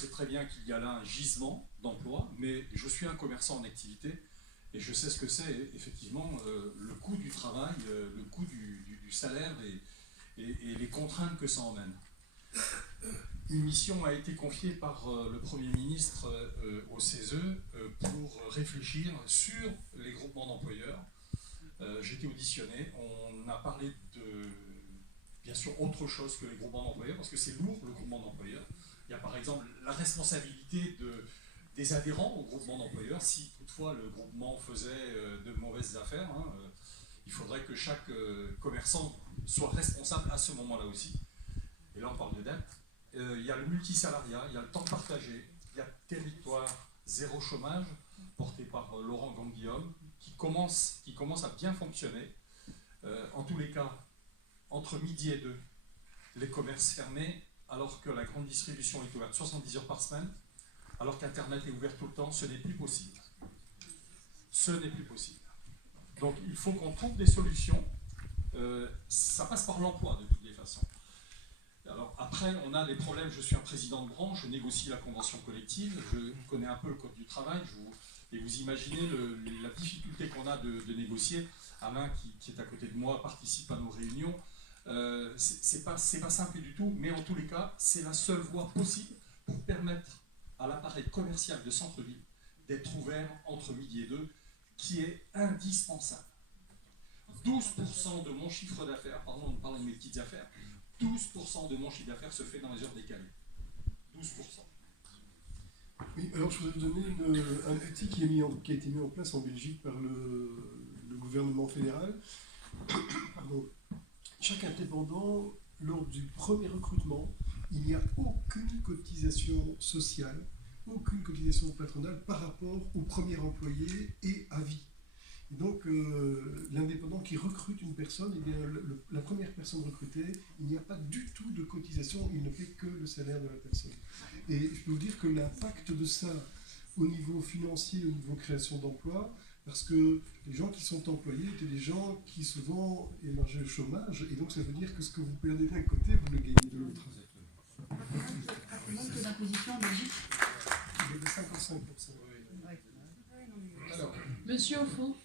sais très bien qu'il y a là un gisement d'emploi, mais je suis un commerçant en activité et je sais ce que c'est effectivement le coût du travail, le coût du salaire et les contraintes que ça emmène. Une mission a été confiée par le Premier ministre au CESE pour réfléchir sur les groupements d'employeurs. J'ai été auditionné, on a parlé de, bien sûr, autre chose que les groupements d'employeurs, parce que c'est lourd le groupement d'employeurs. Il y a par exemple la responsabilité des adhérents au groupement d'employeurs. Si toutefois le groupement faisait de mauvaises affaires, il faudrait que chaque commerçant soit responsable à ce moment-là aussi. Et là on parle de dette. Il y a le multisalariat, il y a le temps partagé, il y a territoire zéro chômage, porté par Laurent Ganguillaume, qui commence à bien fonctionner. En tous les cas, entre midi et 2, les commerces fermés, alors que la grande distribution est ouverte 70 heures par semaine, alors qu'Internet est ouvert tout le temps, ce n'est plus possible. Ce n'est plus possible. Donc il faut qu'on trouve des solutions. Ça passe par l'emploi de toutes les façons. Alors après, on a des problèmes. Je suis un président de branche, je négocie la convention collective, je connais un peu le code du travail, et vous imaginez la difficulté qu'on a de négocier. Alain, qui est à côté de moi, participe à nos réunions. C'est pas simple du tout, mais en tous les cas, c'est la seule voie possible pour permettre à l'appareil commercial de centre-ville d'être ouvert entre midi et 2, qui est indispensable. 12% de mon chiffre d'affaires, pardon, on parle de mes petites affaires, 12% de mon chiffre d'affaires se fait dans les heures décalées. 12%. Oui, alors je voudrais vous donner un outil qui a été mis en place en Belgique par le gouvernement fédéral. Pardon. Chaque indépendant, lors du premier recrutement, il n'y a aucune cotisation sociale, aucune cotisation patronale par rapport au premier employé et à vie. Et donc, l'indépendant qui recrute une personne, eh bien, la première personne recrutée, il n'y a pas du tout de cotisation, il ne paie que le salaire de la personne. Et je peux vous dire que l'impact de ça au niveau financier, au niveau création d'emplois, parce que les gens qui sont employés étaient des gens qui souvent émergeaient le chômage, et donc ça veut dire que ce que vous perdez d'un côté, vous le gagnez de l'autre. Combien de d'imposition en Belgique? Il y a de 55%. Alors, monsieur au fond.